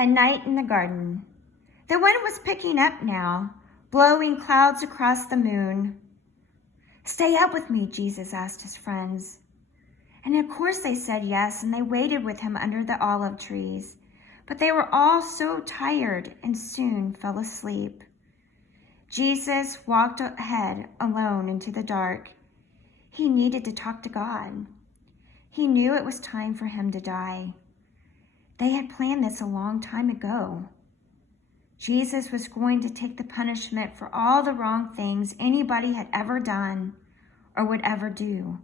A night in the garden. The wind was picking up now, blowing clouds across the moon. "Stay up with me," Jesus asked his friends. And of course they said yes, and they waited with him under the olive trees. But they were all so tired and soon fell asleep. Jesus walked ahead alone into the dark. He needed to talk to God. He knew it was time for him to die. They had planned this a long time ago. Jesus was going to take the punishment for all the wrong things anybody had ever done or would ever do.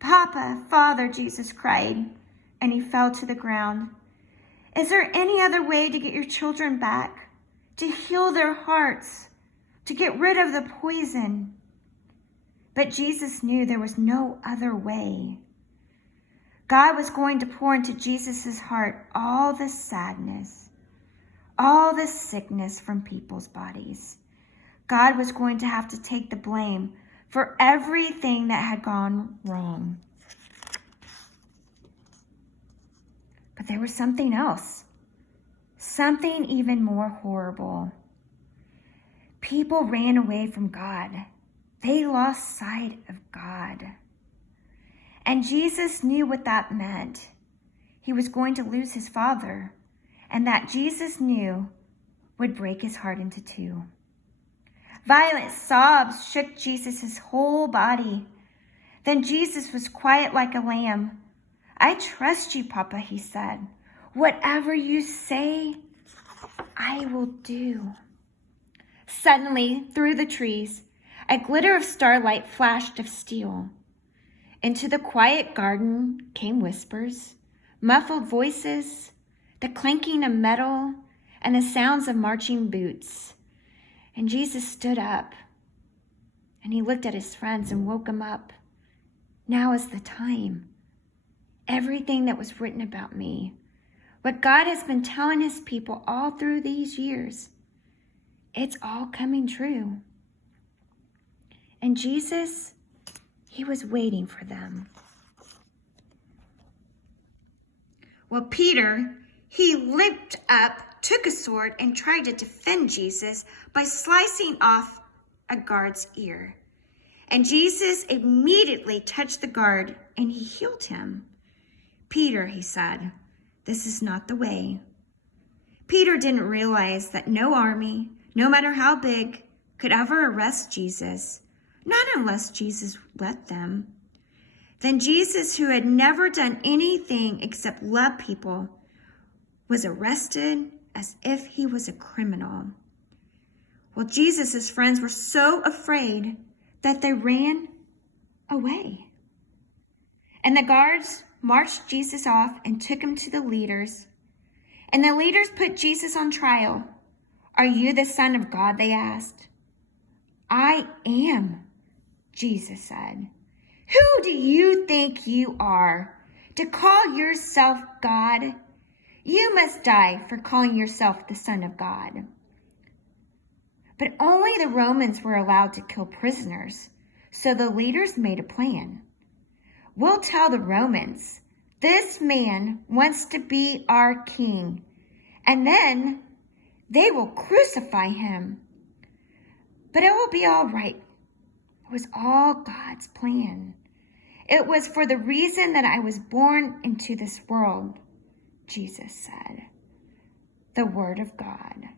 "Papa, Father," Jesus cried, and he fell to the ground. "Is there any other way to get your children back, to heal their hearts, to get rid of the poison?" But Jesus knew there was no other way. God was going to pour into Jesus' heart all the sadness, all the sickness from people's bodies. God was going to have to take the blame for everything that had gone wrong. But there was something else, something even more horrible. People ran away from God. They lost sight of God. And Jesus knew what that meant. He was going to lose his Father, and that Jesus knew would break his heart into two. Violent sobs shook Jesus' whole body. Then Jesus was quiet like a lamb. "I trust you, Papa," he said. "Whatever you say, I will do." Suddenly, through the trees, a glitter of starlight flashed of steel. Into the quiet garden came whispers, muffled voices, the clanking of metal, and the sounds of marching boots. And Jesus stood up, and he looked at his friends and woke them up. "Now is the time. Everything that was written about me, what God has been telling his people all through these years, it's all coming true." And Jesus, he was waiting for them. Well, Peter, he leaped up, took a sword, and tried to defend Jesus by slicing off a guard's ear. And Jesus immediately touched the guard, and he healed him. "Peter," he said, "this is not the way." Peter didn't realize that no army, no matter how big, could ever arrest Jesus, not unless Jesus let them. Then Jesus, who had never done anything except love people, was arrested as if he was a criminal. Well, Jesus' friends were so afraid that they ran away. And the guards marched Jesus off and took him to the leaders. And the leaders put Jesus on trial. "Are you the Son of God?" they asked. "I am," Jesus said. "Who do you think you are to call yourself God? You must die for calling yourself the Son of God." But only the Romans were allowed to kill prisoners, so the leaders made a plan. "We'll tell the Romans, this man wants to be our king, and then they will crucify him. But it will be all right." It was all God's plan. "It was for the reason that I was born into this world," Jesus said. The word of God.